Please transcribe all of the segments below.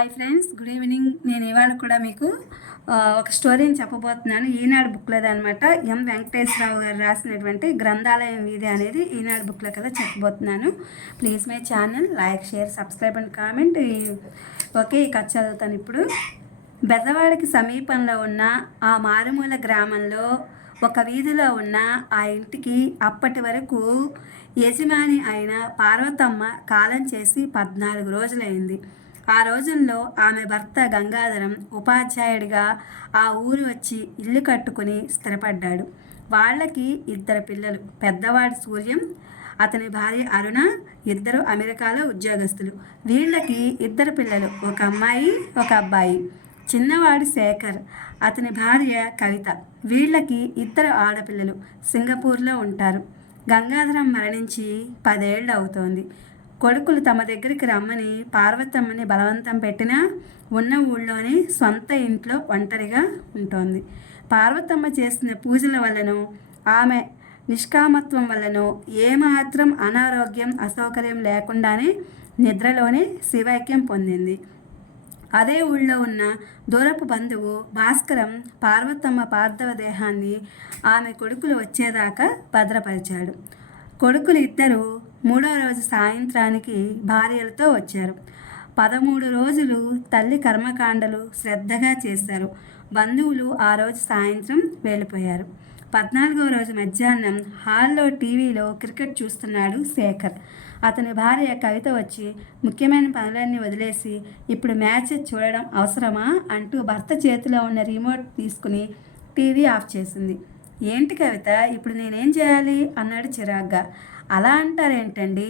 Hi friends, good evening. నేను ఇవాళ కూడా మీకు ఒక స్టోరీని చెప్పబోతున్నాను. ఈనాడు బుక్లోది అనమాట. ఎం వెంకటేశ్వరరావు గారు రాసినటువంటి గ్రంథాలయం వీధి అనేది ఈనాడు బుక్లో కదా చెప్పబోతున్నాను. Please my channel like, share, subscribe and comment. Okay, ఈ కథ చదువుతాను ఇప్పుడు. బెదవాడికి సమీపంలో ఉన్న ఆ మారుమూల గ్రామంలో ఒక వీధిలో ఉన్న ఆ ఇంటికి అప్పటి వరకు యజమాని అయిన పార్వతమ్మ కాలం చేసి 14 రోజులైంది. ఆ రోజుల్లో ఆమె భర్త గంగాధరం ఉపాధ్యాయుడిగా ఆ ఊరు వచ్చి ఇల్లు కట్టుకుని స్థిరపడ్డాడు. వాళ్ళకి 2 పిల్లలు. పెద్దవాడు సూర్యం, అతని భార్య అరుణ, ఇద్దరు అమెరికాలో ఉద్యోగస్తులు. వీళ్ళకి 2 పిల్లలు, ఒక అమ్మాయి, ఒక అబ్బాయి. చిన్నవాడు శేఖర్, అతని భార్య కవిత. వీళ్ళకి 2 ఆడపిల్లలు, సింగపూర్లో ఉంటారు. గంగాధరం మరణించి 10 ఏళ్ళు అవుతోంది. కొడుకులు తమ దగ్గరికి రమ్మని పార్వతమ్మని బలవంతం పెట్టినా ఉన్న ఊళ్ళోనే సొంత ఇంట్లో ఒంటరిగా ఉంటోంది. పార్వతమ్మ చేసిన పూజల వల్లనో ఆమె నిష్కామత్వం వల్లనో ఏమాత్రం అనారోగ్యం, అసౌకర్యం లేకుండానే నిద్రలోనే శివైక్యం పొందింది. అదే ఊళ్ళో ఉన్న దూరపు బంధువు భాస్కరం పార్వతమ్మ పార్థివ దేహాన్ని ఆమె కొడుకులు వచ్చేదాకా భద్రపరిచాడు. కొడుకులు 2 3వ రోజు సాయంత్రానికి భార్యలతో వచ్చారు. 13 రోజులు తల్లి కర్మకాండలు శ్రద్ధగా చేశారు. బంధువులు ఆ రోజు సాయంత్రం వెళ్ళిపోయారు. 14వ రోజు మధ్యాహ్నం హాల్లో టీవీలో క్రికెట్ చూస్తున్నాడు శేఖర్. అతని భార్య కవిత వచ్చి ముఖ్యమైన పనులన్నీ వదిలేసి ఇప్పుడు మ్యాచ్ చూడడం అవసరమా అంటూ భర్త చేతిలో ఉన్న రిమోట్ తీసుకుని టీవీ ఆఫ్ చేసింది. ఏంటి కవిత, ఇప్పుడు నేనేం చేయాలి అన్నాడు చిరాగ్గా. అలా అంటారేంటండి?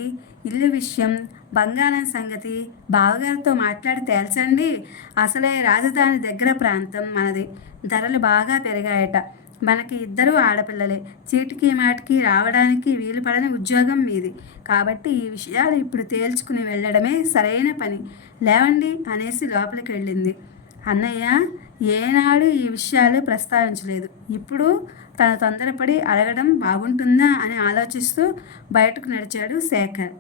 ఇల్లు విషయం, బంగారం సంగతి బావగారితో మాట్లాడి తేల్చండి. అసలే రాజధాని దగ్గర ప్రాంతం మనది. ధరలు బాగా పెరిగాయట. మనకి 2 ఆడపిల్లలే. చీటికి మాటికి రావడానికి వీలు పడని ఉద్యోగం మీది. కాబట్టి ఈ విషయాలు ఇప్పుడు తేల్చుకుని వెళ్ళడమే సరైన పని. లేవండి అనేసి లోపలికి వెళ్ళింది. అన్నయ్య ఏనాడు ఈ విషయాలు ప్రస్తావించలేదు. ఇప్పుడు తను తొందరపడి అడగడం బాగుంటుందా అని ఆలోచిస్తూ బయటకు నడిచాడు శేఖర్.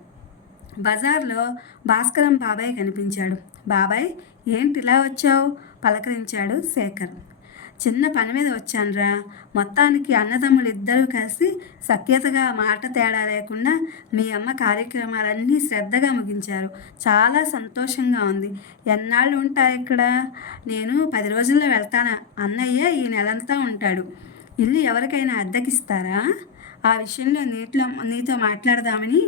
బజార్లో భాస్కరం బాబాయ్ కనిపించాడు. బాబాయ్, ఏంటి ఇలా వచ్చావు? పలకరించాడు శేఖర్. చిన్న పని మీద వచ్చానురా. మొత్తానికి అన్నదమ్ములు 2 కలిసి సఖ్యతగా మాట తేడా లేకుండా మీ అమ్మ కార్యక్రమాలన్నీ శ్రద్ధగా ముగించారు. చాలా సంతోషంగా ఉంది. ఎన్నాళ్ళు ఉంటారు ఇక్కడ? నేను 10 రోజుల్లో వెళ్తాను. అన్నయ్య ఈ నెలంతా ఉంటాడు. ఇల్లు ఎవరికైనా అద్దెకిస్తారా? ఆ విషయంలో నీతో మాట్లాడదామని.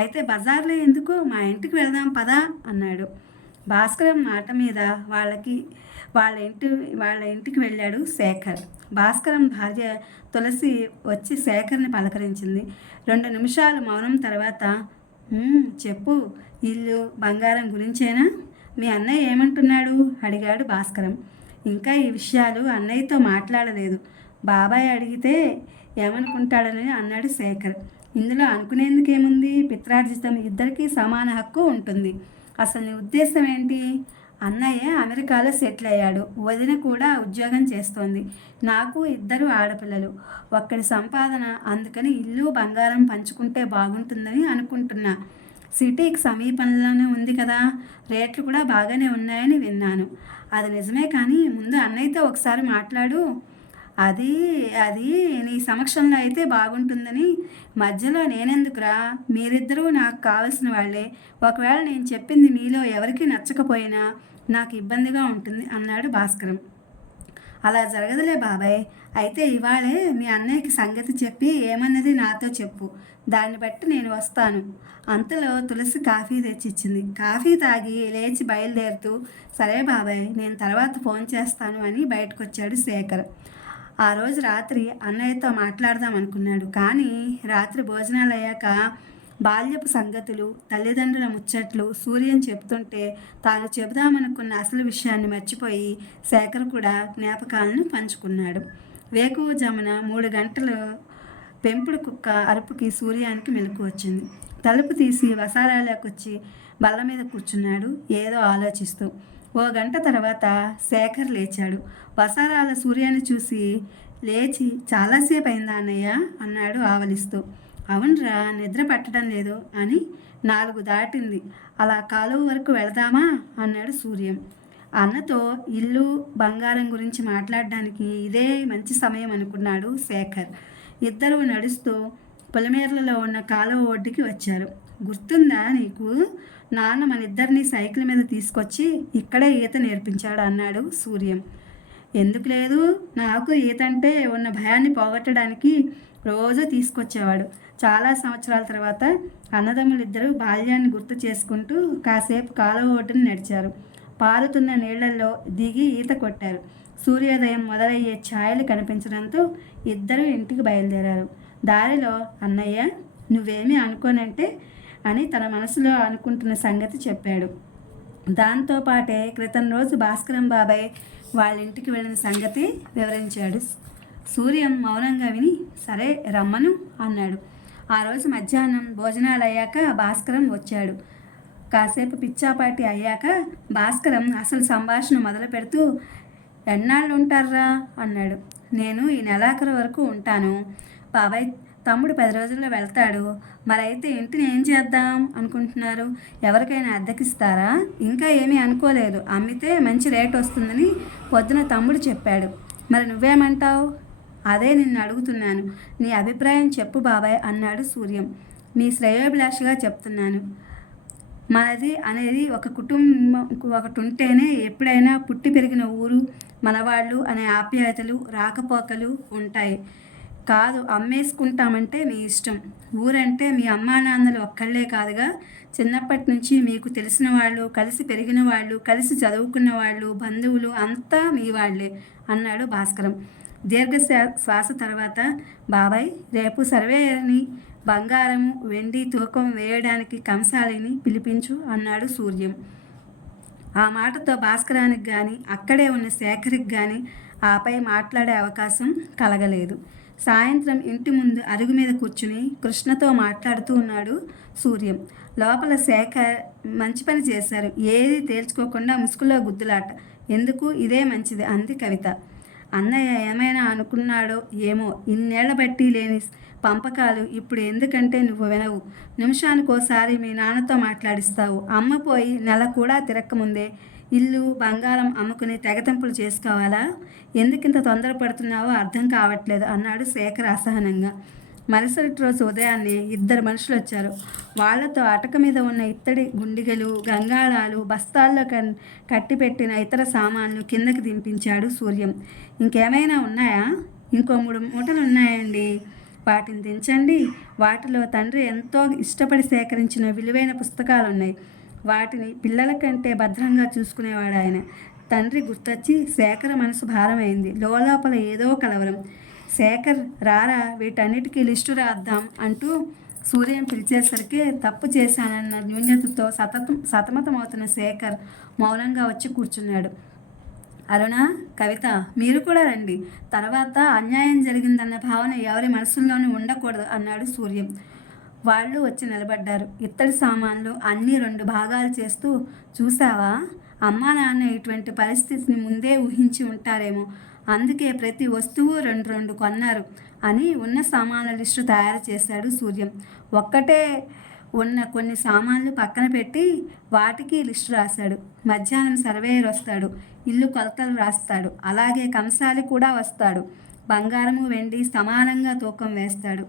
అయితే బజార్లో ఎందుకు, మా ఇంటికి వెళ్దాం పదా అన్నాడు. భాస్కరం మాట మీద వాళ్ళ ఇంటికి వెళ్ళాడు శేఖర్. భాస్కరం భార్య తులసి వచ్చి శేఖర్ని పలకరించింది. 2 నిమిషాలు మౌనం తర్వాత, చెప్పు, ఇల్లు బంగారం గురించేనా? మీ అన్నయ్య ఏమంటున్నాడు అడిగాడు భాస్కరం. ఇంకా ఈ విషయాలు అన్నయ్యతో మాట్లాడలేదు. బాబాయ్ అడిగితే ఏమనుకుంటాడని అన్నాడు శేఖర్. ఇందులో అనుకునేందుకేముంది? పిత్రార్జితం 2కి సమాన హక్కు ఉంటుంది. అసలు నీ ఉద్దేశం ఏంటి? అన్నయ్య అమెరికాలో సెటిల్ అయ్యాడు. వదిన కూడా ఉద్యోగం చేస్తోంది. నాకు 2 ఆడపిల్లలు, ఒక్కడి సంపాదన. అందుకని ఇల్లు బంగారం పంచుకుంటే బాగుంటుందని అనుకుంటున్నా. సిటీకి సమీపంలోనే ఉంది కదా, రేట్లు కూడా బాగానే ఉన్నాయని విన్నాను. అది నిజమే, కానీ ముందు అన్నయ్యతో ఒకసారి మాట్లాడు. అది అది నీ సమక్షంలో అయితే బాగుంటుందని. మధ్యలో నేనెందుకురా? మీరిద్దరూ నాకు కావలసిన వాళ్ళే. ఒకవేళ నేను చెప్పింది మీలో ఎవరికి నచ్చకపోయినా నాకు ఇబ్బందిగా ఉంటుంది అన్నాడు భాస్కరం. అలా జరగదులే బాబాయ్. అయితే ఇవాళే మీ అన్నయ్యకి సంగతి చెప్పి ఏమన్నది నాతో చెప్పు. దాన్ని బట్టి నేను వస్తాను. అంతలో తులసి కాఫీ తెచ్చిచ్చింది. కాఫీ తాగి లేచి బయలుదేరుతూ, సరే బాబాయ్, నేను తర్వాత ఫోన్ చేస్తాను అని బయటకు వచ్చాడు శేఖర్. ఆ రోజు రాత్రి అన్నయ్యతో మాట్లాడదాం అనుకున్నాడు. కానీ రాత్రి భోజనాలు అయ్యాక బాల్యపు సంగతులు, తల్లిదండ్రుల ముచ్చట్లు సూర్యం చెప్తుంటే తాను చెబుదామనుకున్న అసలు విషయాన్ని మర్చిపోయి శేఖర్ కూడా జ్ఞాపకాలను పంచుకున్నాడు. వేకువజామున 3 గంటలు పెంపుడు కుక్క అరుపుకి సూర్యానికి మెలకు వచ్చింది. తలుపు తీసి వసారాలోకి వచ్చి బల్ల మీద కూర్చున్నాడు ఏదో ఆలోచిస్తూ. 1 గంట తర్వాత శేఖర్ లేచాడు. వసారాల సూర్యాన్ని చూసి లేచి, చాలాసేపు అయిందా అన్నయ్య అన్నాడు ఆవలిస్తూ. అవునరా, నిద్ర పట్టడం లేదు అని 4 దాటింది. అలా కాలువ వరకు వెళదామా అన్నాడు సూర్యం. అన్నతో ఇల్లు బంగారం గురించి మాట్లాడడానికి ఇదే మంచి సమయం అనుకున్నాడు శేఖర్. ఇద్దరూ నడుస్తూ పొలిమేరలలో ఉన్న కాలువ ఒడ్డుకి వచ్చారు. గుర్తుందా నీకు, నాన్న మన ఇద్దరిని సైకిల్ మీద తీసుకొచ్చి ఇక్కడే ఈత నేర్పించాడు అన్నాడు సూర్యం. ఎందుకు లేదు, నాకు ఈత అంటే ఉన్న భయాన్ని పోగొట్టడానికి రోజు తీసుకొచ్చేవాడు. చాలా సంవత్సరాల తర్వాత అన్నదమ్ములిద్దరూ బాల్యాన్ని గుర్తు చేసుకుంటూ కాసేపు కాలువ ఒడ్డున నడిచారు. పారుతున్న నీళ్లలో దిగి ఈత కొట్టారు. సూర్యోదయం మొదలయ్యే ఛాయలు కనిపించడంతో ఇద్దరూ ఇంటికి బయలుదేరారు. దారిలో అన్నయ్య, నువ్వేమీ అనుకోనంటే అని తన మనసులో అనుకుంటున్న సంగతి చెప్పాడు. దాంతోపాటే క్రితం రోజు భాస్కరం బాబాయ్ వాళ్ళ ఇంటికి వెళ్ళిన సంగతి వివరించాడు. సూర్యం మౌనంగా విని సరే రమ్మను అన్నాడు. ఆ రోజు మధ్యాహ్నం భోజనాలు అయ్యాక భాస్కరం వచ్చాడు. కాసేపు పిచ్చాపాటి అయ్యాక భాస్కరం అసలు సంభాషణ మొదలు పెడుతూ, ఎన్నాళ్ళు ఉంటారా అన్నాడు. నేను ఈ నెలాఖరు వరకు ఉంటాను బాబాయ్, తమ్ముడు 10 రోజుల్లో వెళ్తాడు. మరైతే ఇంటిని ఏం చేద్దాం అనుకుంటున్నారు? ఎవరికైనా అద్దెకిస్తారా? ఇంకా ఏమీ అనుకోలేదు, అమ్మితే మంచి రేట్ వస్తుందని పొద్దున తమ్ముడు చెప్పాడు. మరి నువ్వేమంటావు? అదే నిన్ను అడుగుతున్నాను, నీ అభిప్రాయం చెప్పు బాబాయ్ అన్నాడు సూర్యం. మీ శ్రేయోభిలాషగా చెప్తున్నాను. మనది అనేది ఒక కుటుంబం ఒకటి ఉంటేనే ఎప్పుడైనా పుట్టి పెరిగిన ఊరు, మనవాళ్ళు అనే ఆప్యాయతలు రాకపోకలు ఉంటాయి. కాదు అమ్మేసుకుంటామంటే మీ ఇష్టం. ఊరంటే మీ అమ్మా నాన్నలు ఒక్కళ్ళే కాదుగా, చిన్నప్పటి నుంచి మీకు తెలిసిన వాళ్ళు, కలిసి పెరిగిన వాళ్ళు, కలిసి చదువుకున్న వాళ్ళు, బంధువులు అంతా మీ వాళ్ళే అన్నాడు భాస్కరం. దీర్ఘ శ్వాస తర్వాత, బాబాయ్ రేపు సర్వేయర్ని, బంగారము వెండి తూకం వేయడానికి కంసాలిని పిలిపించు అన్నాడు సూర్యం. ఆ మాటతో భాస్కరానికి కానీ అక్కడే ఉన్న శేఖర్కి కానీ ఆపై మాట్లాడే అవకాశం కలగలేదు. సాయంత్రం ఇంటి ముందు అరుగు మీద కూర్చుని కృష్ణతో మాట్లాడుతూ ఉన్నాడు సూర్యం. లోపల శేఖర్, మంచి పని చేశారు, ఏది తేల్చుకోకుండా ముసుగులో గుద్దులాట ఎందుకు, ఇదే మంచిది అంది కవిత. అన్నయ్య ఏమైనా అనుకున్నాడో ఏమో, ఇన్నేళ్ల బట్టి లేని పంపకాలు ఇప్పుడు ఎందుకంటే నువ్వు వినవు. నిమిషానికోసారి మీ నాన్నతో మాట్లాడిస్తావు. అమ్మ పోయి నెల కూడా తిరక్కముందే ఇల్లు బంగారం అమ్ముకుని తెగతింపులు చేసుకోవాలా? ఎందుకింత తొందరపడుతున్నావో అర్థం కావట్లేదు అన్నాడు శేఖర్ అసహనంగా. మరుసటి రోజు ఉదయాన్నే 2 మనుషులు వచ్చారు. వాళ్లతో అటక మీద ఉన్న ఇత్తడి గుండిగలు, గంగాళాలు, బస్తాల్లో కట్టిపెట్టిన ఇతర సామాన్లు కిందకి దింపించాడు సూర్యం. ఇంకేమైనా ఉన్నాయా? ఇంకో 3 మూటలు ఉన్నాయండి, వాటిని దించండి. వాటిలో తండ్రి ఎంతో ఇష్టపడి సేకరించిన విలువైన పుస్తకాలున్నాయి. వాటిని పిల్లల కంటే భద్రంగా చూసుకునేవాడు ఆయన. తండ్రి గుర్తొచ్చి శేఖర్ మనసు భారమైంది. లోపల ఏదో కలవరం. శేఖర్ రారా, వీటన్నిటికీ లిస్టు రాద్దాం అంటూ సూర్యం పిలిచేసరికి తప్పు చేశానన్న న్యూన్యతతో సతమతమవుతున్న శేఖర్ మౌనంగా వచ్చి కూర్చున్నాడు. అరుణ, కవిత మీరు కూడా రండి. తర్వాత అన్యాయం జరిగిందన్న భావన ఎవరి మనసుల్లోనూ ఉండకూడదు అన్నాడు సూర్యం. వాళ్ళు వచ్చి నిలబడ్డారు. ఇత్తడి సామాన్లు అన్నీ 2 భాగాలు చేస్తూ, చూసావా, అమ్మా నాన్న ఇటువంటి పరిస్థితిని ముందే ఊహించి ఉంటారేమో, అందుకే ప్రతి వస్తువు 2 కొన్నారు అని ఉన్న సామాన్ల లిస్టు తయారు చేశాడు సూర్యం. ఒక్కటే ఉన్న కొన్ని సామాన్లు పక్కన పెట్టి వాటికి లిస్టు రాశాడు. మధ్యాహ్నం సర్వేయర్ వస్తాడు, ఇల్లు కొలతలు రాస్తాడు. అలాగే కంసాలి కూడా వస్తాడు. బంగారము వెండి సమానంగా తూకం వేస్తాడు.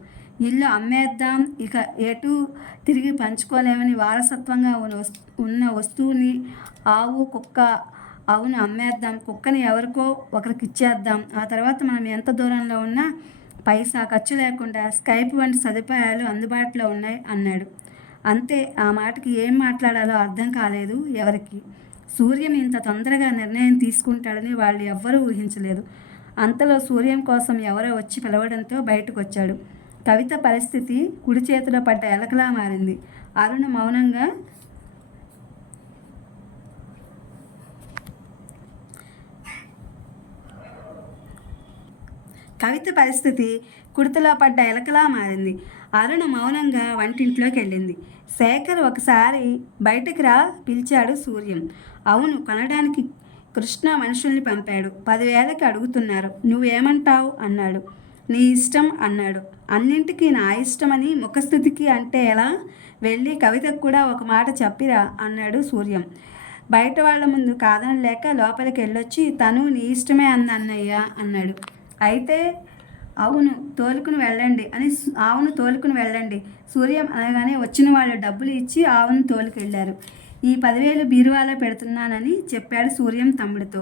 ఇల్లు అమ్మేద్దాం, ఇక ఎటు తిరిగి పంచుకోలేమని వారసత్వంగా ఉన్న వస్తువుని, ఆవు కుక్క, అవును అమ్మేద్దాం, కుక్కని ఎవరికో ఒకరికి ఇచ్చేద్దాం. ఆ తర్వాత మనం ఎంత దూరంలో ఉన్నా పైసా ఖర్చు లేకుండా స్కైప్ వంటి సదుపాయాలు అందుబాటులో ఉన్నాయి అన్నాడు. అంతే, ఆ మాటకి ఏం మాట్లాడాలో అర్థం కాలేదు ఎవరికి. సూర్యం ఇంత తొందరగా నిర్ణయం తీసుకుంటాడని వాళ్ళు ఎవ్వరూ ఊహించలేదు. అంతలో సూర్యం కోసం ఎవరో వచ్చి పిలవడంతో బయటకు వచ్చాడు. కవిత పరిస్థితి కుడి చేతిలో పడ్డ ఎలకలా మారింది. అరుణ మౌనంగా కవిత పరిస్థితి కుడితలో పడ్డ ఎలకలా మారింది. అరుణ మౌనంగా వంటింట్లోకి వెళ్ళింది. శేఖర్ ఒకసారి బయటకు రా పిలిచాడు సూర్యం. అవును, కొనడానికి కృష్ణ మనుషుల్ని పంపాడు. 10,000కి అడుగుతున్నారు, నువ్వేమంటావు అన్నాడు. నీ ఇష్టం అన్నాడు. అన్నింటికీ నా ఇష్టమని ముఖస్థుతికి అంటే ఎలా? వెళ్ళి కవితకు కూడా ఒక మాట చెప్పిరా అన్నాడు సూర్యం. బయట వాళ్ళ ముందు కాదనలేక లోపలికి వెళ్ళొచ్చి తను నీ ఇష్టమే అంది అన్నయ్య అన్నాడు. అయితే అవును తోలుకుని వెళ్ళండి. సూర్యం అనగానే వచ్చిన వాళ్ళు డబ్బులు ఇచ్చి ఆవును తోలుకెళ్ళారు. ఈ 10,000 బీరువాలో పెడుతున్నానని చెప్పాడు సూర్యం తమ్ముడితో.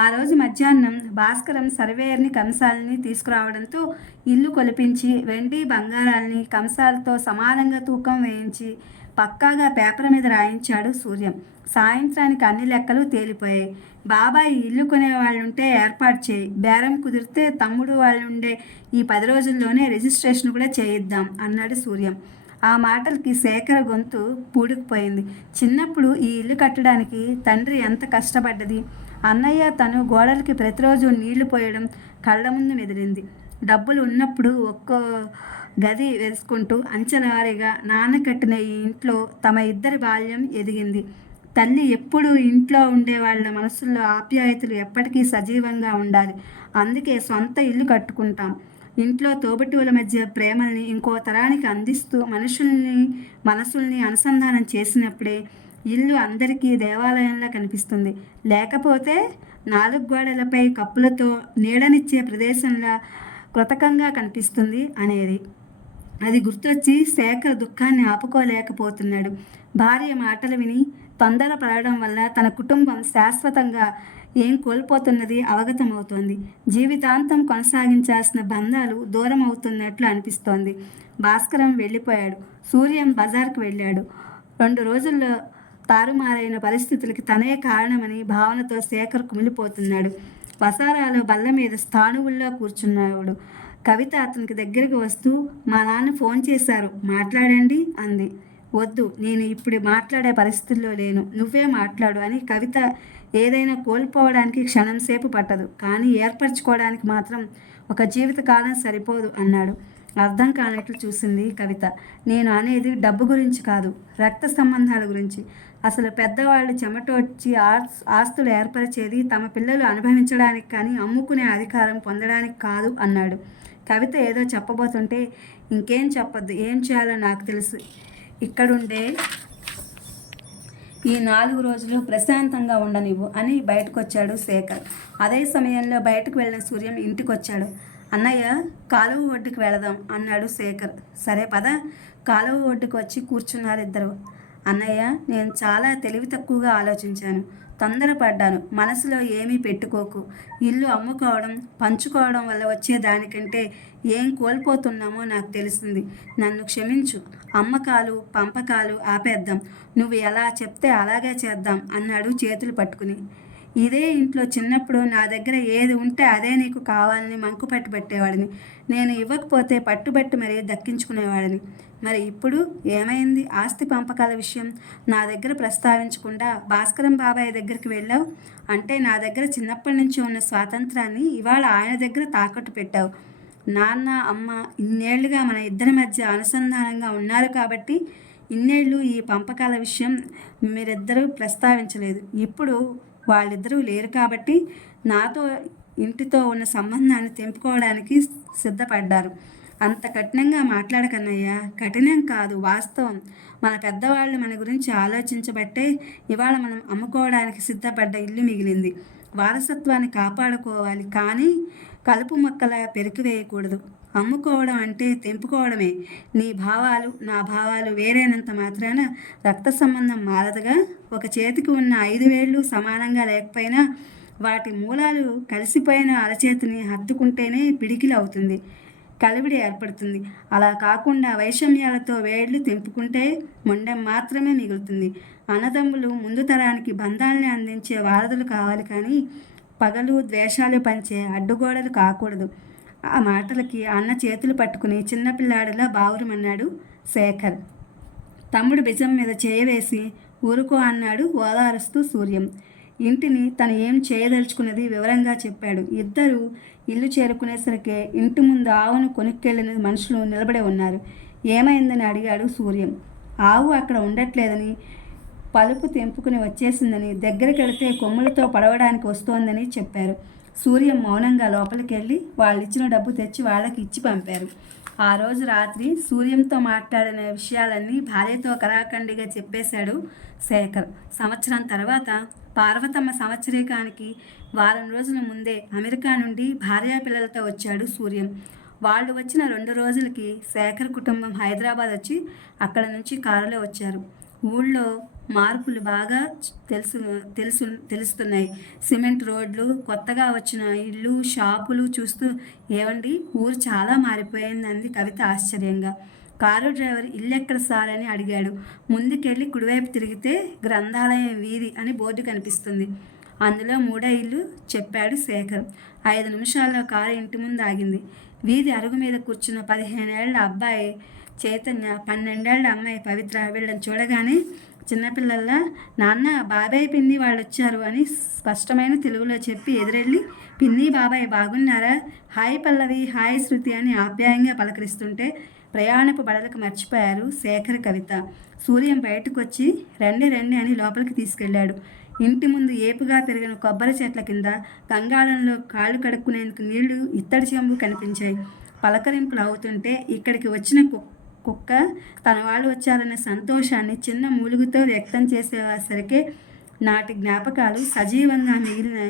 ఆ రోజు మధ్యాహ్నం భాస్కరం సర్వేయర్ని కంసాలని తీసుకురావడంతో ఇల్లు కొలిపించి వెండి బంగారాల్ని కంసాలతో సమానంగా తూకం వేయించి పక్కాగా పేపర్ మీద రాయించాడు సూర్యం. సాయంత్రానికి అన్ని లెక్కలు తేలిపోయాయి. బాబాయ్ ఇల్లు కొనేవాళ్ళుంటే ఏర్పాటు చేయి, బేరం కుదిరితే తమ్ముడు వాళ్ళుండే ఈ 10 రోజుల్లోనే రిజిస్ట్రేషన్ కూడా చేయిద్దాం అన్నాడు సూర్యం. ఆ మాటలకి శేఖర్ గొంతు పూడుకుపోయింది. చిన్నప్పుడు ఈ ఇల్లు కట్టడానికి తండ్రి ఎంత కష్టపడ్డది. అన్నయ్య తను గోడలకి ప్రతిరోజు నీళ్లు పోయడం కళ్ళ ముందు మెదిలింది. డబ్బులు ఉన్నప్పుడు ఒక్కో గది వేసుకుంటూ అంచెలవారీగా నాన్న కట్టిన ఈ ఇంట్లో తమ ఇద్దరి బాల్యం ఎదిగింది. తల్లి ఎప్పుడు ఇంట్లో ఉండే వాళ్ళ మనసుల్లో ఆప్యాయతలు ఎప్పటికీ సజీవంగా ఉండాలి. అందుకే సొంత ఇల్లు కట్టుకుంటాం. ఇంట్లో తోబుట్టువుల మధ్య ప్రేమల్ని ఇంకో తరానికి అందిస్తూ మనసుల్ని అనుసంధానం చేసినప్పుడే ఇల్లు అందరికీ దేవాలయంలా కనిపిస్తుంది. లేకపోతే 4 గోడలపై కప్పులతో నీడనిచ్చే ప్రదేశంలా కృతకంగా కనిపిస్తుంది అనేది. అది గుర్తొచ్చి శేఖర్ దుఃఖాన్ని ఆపుకోలేకపోతున్నాడు. భార్య మాటలు విని తొందరపడడం వల్ల తన కుటుంబం శాశ్వతంగా ఏం కోల్పోతున్నది అవగతమవుతోంది. జీవితాంతం కొనసాగించాల్సిన బంధాలు దూరం అవుతున్నట్లు అనిపిస్తోంది. భాస్కరం వెళ్ళిపోయాడు. సూర్యం బజార్కు వెళ్ళాడు. 2 రోజుల్లో తారుమారైన పరిస్థితులకి తనే కారణమని భావనతో శేఖర్ కుమిలిపోతున్నాడు. వసారాలో బల్ల మీద స్థాణువుల్లో కూర్చున్నాడు. కవిత అతనికి దగ్గరికి వస్తూ మా నాన్న ఫోన్ చేశారు, మాట్లాడండి అంది. వద్దు, నేను ఇప్పుడు మాట్లాడే పరిస్థితుల్లో లేను, నువ్వే మాట్లాడు అని. కవిత ఏదైనా కోల్పోవడానికి క్షణం సేపు పట్టదు, కానీ ఏర్పరచుకోవడానికి మాత్రం ఒక జీవితకాలం సరిపోదు అన్నాడు. అర్థం కానట్లు చూసింది కవిత. నేను అనేది డబ్బు గురించి కాదు, రక్త సంబంధాల గురించి. అసలు పెద్దవాళ్ళు చెమటొచ్చి ఆస్తులు ఏర్పరిచేది తమ పిల్లలు అనుభవించడానికి కానీ అమ్ముకునే అధికారం పొందడానికి కాదు అన్నాడు. కవిత ఏదో చెప్పబోతుంటే ఇంకేం చెప్పొద్దు, ఏం చేయాలో నాకు తెలుసు, ఇక్కడుండే ఈ 4 రోజులు ప్రశాంతంగా ఉండనివ్వు అని బయటకు వచ్చాడు శేఖర్. అదే సమయంలో బయటకు వెళ్ళిన సూర్యం ఇంటికి వచ్చాడు. అన్నయ్య కాలువ ఒడ్డుకు వెళదాం అన్నాడు శేఖర్. సరే పద. కాలువ ఒడ్డుకు వచ్చి కూర్చున్నారు ఇద్దరు. అన్నయ్య నేను చాలా తెలివి తక్కువగా ఆలోచించాను, తొందరపడ్డాను. మనసులో ఏమీ పెట్టుకోకు. ఇల్లు అమ్ముకోవడం పంచుకోవడం వల్ల వచ్చే దానికంటే ఏం కోల్పోతున్నామో నాకు తెలిసింది. నన్ను క్షమించు. అమ్మకాలు పంపకాలు ఆపేద్దాం, నువ్వు ఎలా చెప్తే అలాగే చేద్దాం అన్నాడు చేతులు పట్టుకుని. ఇదే ఇంట్లో చిన్నప్పుడు నా దగ్గర ఏది ఉంటే అదే నీకు కావాలని మంకుపట్టు పెట్టేవాడిని. నేను ఇవ్వకపోతే పట్టుబట్టి మరీ దక్కించుకునేవాడిని. మరి ఇప్పుడు ఏమైంది? ఆస్తి పంపకాల విషయం నా దగ్గర ప్రస్తావించకుండా భాస్కరం బాబాయ్ దగ్గరికి వెళ్ళావు. అంటే నా దగ్గర చిన్నప్పటి నుంచి ఉన్న స్వాతంత్రాన్ని ఇవాళ ఆయన దగ్గర తాకట్టు పెట్టావు. నాన్న అమ్మ ఇన్నేళ్లుగా మన ఇద్దరి మధ్య అనుసంధానంగా ఉన్నారు కాబట్టి ఇన్నేళ్ళు ఈ పంపకాల విషయం మీరిద్దరూ ప్రస్తావించలేదు. ఇప్పుడు వాళ్ళిద్దరూ లేరు కాబట్టి నాతో ఇంటితో ఉన్న సంబంధాన్ని తెంపుకోవడానికి సిద్ధపడ్డారు. అంత కఠినంగా మాట్లాడకన్నయ్యా. కఠినం కాదు, వాస్తవం. మన పెద్దవాళ్ళు మన గురించి ఆలోచించబట్టే ఇవాళ మనం అమ్ముకోవడానికి సిద్ధపడ్డ ఇల్లు మిగిలింది. వారసత్వాన్ని కాపాడుకోవాలి, కానీ కలుపు మొక్కలా పెరికివేయకూడదు. అమ్ముకోవడం అంటే తెంపుకోవడమే. నీ భావాలు నా భావాలు వేరైనంత మాత్రాన రక్త సంబంధం మారదుగా. ఒక చేతికి ఉన్న 5 వేళ్ళు సమానంగా లేకపోయినా వాటి మూలాలు కలిసిపోయిన అరచేతిని హత్తుకుంటేనే పిడికిలు అవుతుంది, కలివిడి ఏర్పడుతుంది. అలా కాకుండా వైషమ్యాలతో వేళ్ళు తెంపుకుంటే మొండెం మాత్రమే మిగులుతుంది. అన్నదమ్ములు ముందు తరానికి బంధాలని అందించే వారధులు కావాలి, కానీ పగలు ద్వేషాలు పంచే అడ్డుగోడలు కాకూడదు. ఆ మాటలకి అన్న చేతులు పట్టుకుని చిన్నపిల్లాడిలా బావురమన్నాడు శేఖర్. తమ్ముడు భుజం మీద చేయవేసి ఊరుకో అన్నాడు ఓదారుస్తూ సూర్యం. ఇంటిని తను ఏం చేయదలుచుకున్నది వివరంగా చెప్పాడు. ఇద్దరు ఇల్లు చేరుకునేసరికే ఇంటి ముందు ఆవును కొనుక్కెళ్ళిన మనుషులు నిలబడి ఉన్నారు. ఏమైందని అడిగాడు సూర్యం. ఆవు అక్కడ ఉండట్లేదని, పలుపు తెంపుకుని వచ్చేసిందని, దగ్గరికి వెళితే కొమ్ములతో పడవడానికి వస్తోందని చెప్పారు. సూర్యం మౌనంగా లోపలికి వెళ్ళి వాళ్ళు ఇచ్చిన డబ్బు తెచ్చి వాళ్ళకి ఇచ్చి పంపారు. ఆ రోజు రాత్రి సూర్యంతో మాట్లాడిన విషయాలన్నీ భార్యతో కరాఖండిగా చెప్పేశాడు శేఖర్. సంవత్సరం తర్వాత పార్వతమ్మ సంవత్సరీకానికి వారం రోజుల ముందే అమెరికా నుండి భార్యాపిల్లలతో వచ్చాడు సూర్యం. వాళ్ళు వచ్చిన 2 రోజులకి శేఖర్ కుటుంబం హైదరాబాద్ వచ్చి అక్కడ నుంచి కారులో వచ్చారు. ఊళ్ళో మార్పులు బాగా తెలుస్తున్నాయి. సిమెంట్ రోడ్లు, కొత్తగా వచ్చిన ఇళ్ళు, షాపులు చూస్తూ ఏవండి ఊరు చాలా మారిపోయింది అంది కవిత ఆశ్చర్యంగా. కారు డ్రైవర్ ఇల్లెక్కడ సార్ అని అడిగాడు. ముందుకెళ్ళి కుడివైపు తిరిగితే గ్రంథాలయం వీధి అని బోర్డు కనిపిస్తుంది. అందులో 3వ ఇల్లు చెప్పాడు శేఖర్. 5 నిమిషాల్లో కారు ఇంటి ముందు ఆగింది. వీధి అరుగు మీద కూర్చున్న 15 ఏళ్ల అబ్బాయి చైతన్య, 12 ఏళ్ల అమ్మాయి పవిత్ర వీళ్ళని చూడగానే చిన్నపిల్లల్లా నాన్న బాబాయ్ పిన్ని వాళ్ళు వచ్చారు అని స్పష్టమైన తెలుగులో చెప్పి ఎదురెళ్ళి పిన్ని బాబాయ్ బాగున్నారా, హాయ్ పల్లవి, హాయ్ శృతి అని ఆప్యాయంగా పలకరిస్తుంటే ప్రయాణపు బడలకు మర్చిపోయారు శేఖర్, కవిత. సూర్యం బయటకు వచ్చి రండి రండి అని లోపలికి తీసుకెళ్లాడు. ఇంటి ముందు ఏపుగా పెరిగిన కొబ్బరి చెట్ల కింద గంగాళంలో కాళ్ళు కడుక్కునేందుకు నీళ్లు ఇత్తడి చెంబు కనిపించాయి. పలకరింపులు అవుతుంటే ఇక్కడికి వచ్చిన కుక్క తన వాళ్ళు వచ్చారన్న సంతోషాన్ని చిన్న మూలుగుతో వ్యక్తం చేసేసరికి నాటి జ్ఞాపకాలు సజీవంగా మిగిలిన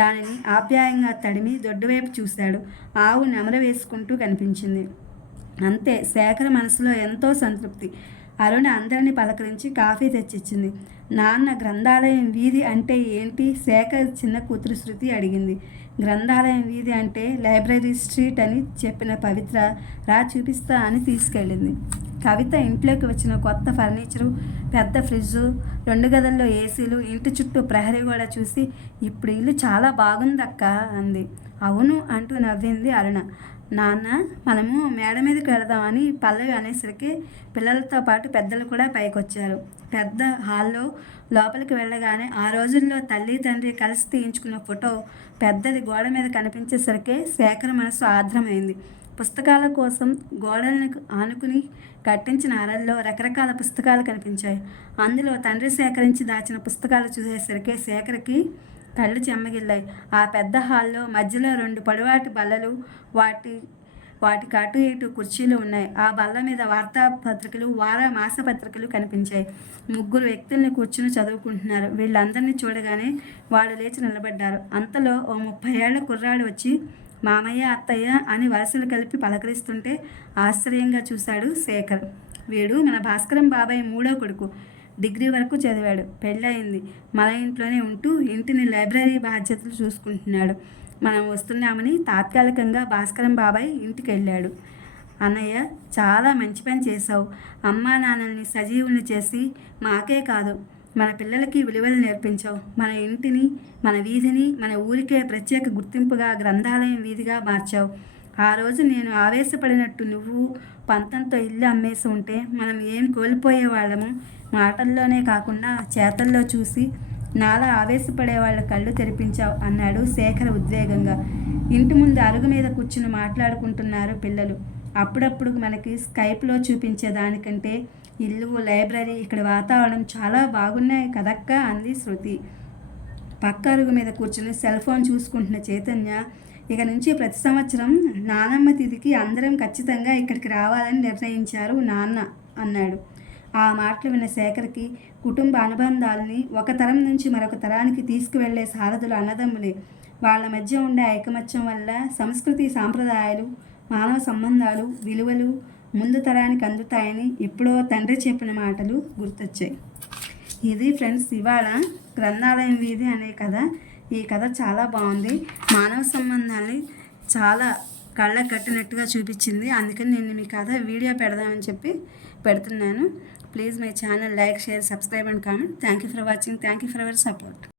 దానిని ఆప్యాయంగా తడిమి దొడ్డువైపు చూశాడు. ఆవు నెమరు వేసుకుంటూ కనిపించింది. అంతే, శేఖర్ మనసులో ఎంతో సంతృప్తి. అరుణ అందరినీ పలకరించి కాఫీ తెచ్చిచ్చింది. నాన్న గ్రంథాలయం వీధి అంటే ఏంటి? శేఖర్ చిన్న కూతురు శృతి అడిగింది. గ్రంథాలయం వీధి అంటే లైబ్రరీ స్ట్రీట్ అని చెప్పిన పవిత్ర రా చూపిస్తా అని తీసుకెళ్ళింది. కవిత ఇంట్లోకి వచ్చిన కొత్త ఫర్నిచరు, పెద్ద ఫ్రిడ్జు, 2 గదుల్లో ఏసీలు, ఇంటి చుట్టూ ప్రహరీ గోడ చూసి ఇప్పుడు ఇల్లు చాలా బాగుందక్క అంది. అవును అంటూ నవ్వింది అరుణ. నాన్న మనము మేడ మీదకి వెళదామని పల్లవి అనేసరికి పిల్లలతో పాటు పెద్దలు కూడా పైకొచ్చారు. పెద్ద హాల్లో లోపలికి వెళ్ళగానే ఆ రోజుల్లో తల్లి తండ్రి కలిసి తీయించుకున్న ఫోటో పెద్దది గోడ మీద కనిపించేసరికి శేఖర్ మనసు ఆర్ద్రమైంది. పుస్తకాల కోసం గోడలను ఆనుకుని కట్టించిన అరల్లో రకరకాల పుస్తకాలు కనిపించాయి. అందులో తండ్రి సేకరించి దాచిన పుస్తకాలు చూసేసరికి శేఖర్కి కళ్ళు చెమ్మగిల్లాయి. ఆ పెద్ద హాల్లో మధ్యలో 2 పొడవాటి బల్లలు, వాటికి అటు ఇటు కుర్చీలు ఉన్నాయి. ఆ బల్ల మీద వార్తాపత్రికలు, మాసపత్రికలు కనిపించాయి. 3 వ్యక్తుల్ని కూర్చుని చదువుకుంటున్నారు. వీళ్ళందరినీ చూడగానే వాళ్ళు లేచి నిలబడ్డారు. అంతలో ఓ 30 ఏళ్ల కుర్రాడు వచ్చి మామయ్య, అత్తయ్య అని వరుసలు కలిపి పలకరిస్తుంటే ఆశ్చర్యంగా చూశాడు శేఖర్. వీడు మన భాస్కరం బాబాయ్ 3వ కొడుకు. డిగ్రీ వరకు చదివాడు, పెళ్ళయింది, మన ఇంట్లోనే ఉంటూ ఇంటిని లైబ్రరీ బాధ్యతలు చూసుకుంటున్నాడు. మనం వస్తున్నామని తాత్కాలికంగా భాస్కరం బాబాయ్ ఇంటికి వెళ్ళాడు. అన్నయ్య చాలా మంచి పని చేశావు. అమ్మా నాన్నల్ని సజీవుల్ని చేసి మాకే కాదు మన పిల్లలకి విలువలు నేర్పించావు. మన ఇంటిని, మన వీధిని, మన ఊరికే ప్రత్యేక గుర్తింపుగా గ్రంథాలయం వీధిగా మార్చావు. ఆ రోజు నేను ఆవేశపడినట్టు నువ్వు పంతంతో ఇల్లు అమ్మేసి ఉంటే మనం ఏం కోల్పోయేవాళ్ళము. మాటల్లోనే కాకుండా చేతల్లో చూసి నాలా ఆవేశపడే వాళ్ళ కళ్ళు తెరిపించావు అన్నాడు శేఖర్ ఉద్వేగంగా. ఇంటి ముందు అరుగు మీద కూర్చుని మాట్లాడుకుంటున్నారు పిల్లలు. అప్పుడప్పుడు మనకి స్కైప్లో చూపించే దానికంటే ఇల్లు, లైబ్రరీ, ఇక్కడ వాతావరణం చాలా బాగున్నాయి కదక్క అంది శృతి. పక్క అరుగు మీద కూర్చుని సెల్ ఫోన్ చూసుకుంటున్న చైతన్య, ఇక నుంచి ప్రతి సంవత్సరం నానమ్మ తిథికి అందరం ఖచ్చితంగా ఇక్కడికి రావాలని నిర్ణయించారు నాన్న అన్నాడు. ఆ మాటలు విన్న శేఖర్కి కుటుంబ అనుబంధాలని ఒక తరం నుంచి మరొక తరానికి తీసుకువెళ్లే సారథులు అన్నదమ్ములే. వాళ్ళ మధ్య ఉండే ఐకమత్యం వల్ల సంస్కృతి, సాంప్రదాయాలు, మానవ సంబంధాలు, విలువలు ముందు తరానికి అందుతాయని ఎప్పుడో తండ్రి చెప్పిన మాటలు గుర్తొచ్చాయి. ఇది ఫ్రెండ్స్ ఇవాళ గ్రంథాలయం వీధి అనే కథ. ఈ కథ చాలా బాగుంది. మానవ సంబంధాన్ని చాలా కళ్ళకు కట్టినట్టుగా చూపించింది. అందుకని నేను మీ కథ వీడియో పెడదామని చెప్పి పెడుతున్నాను. Please my channel like, share, subscribe and comment. Thank you for watching. Thank you for our support.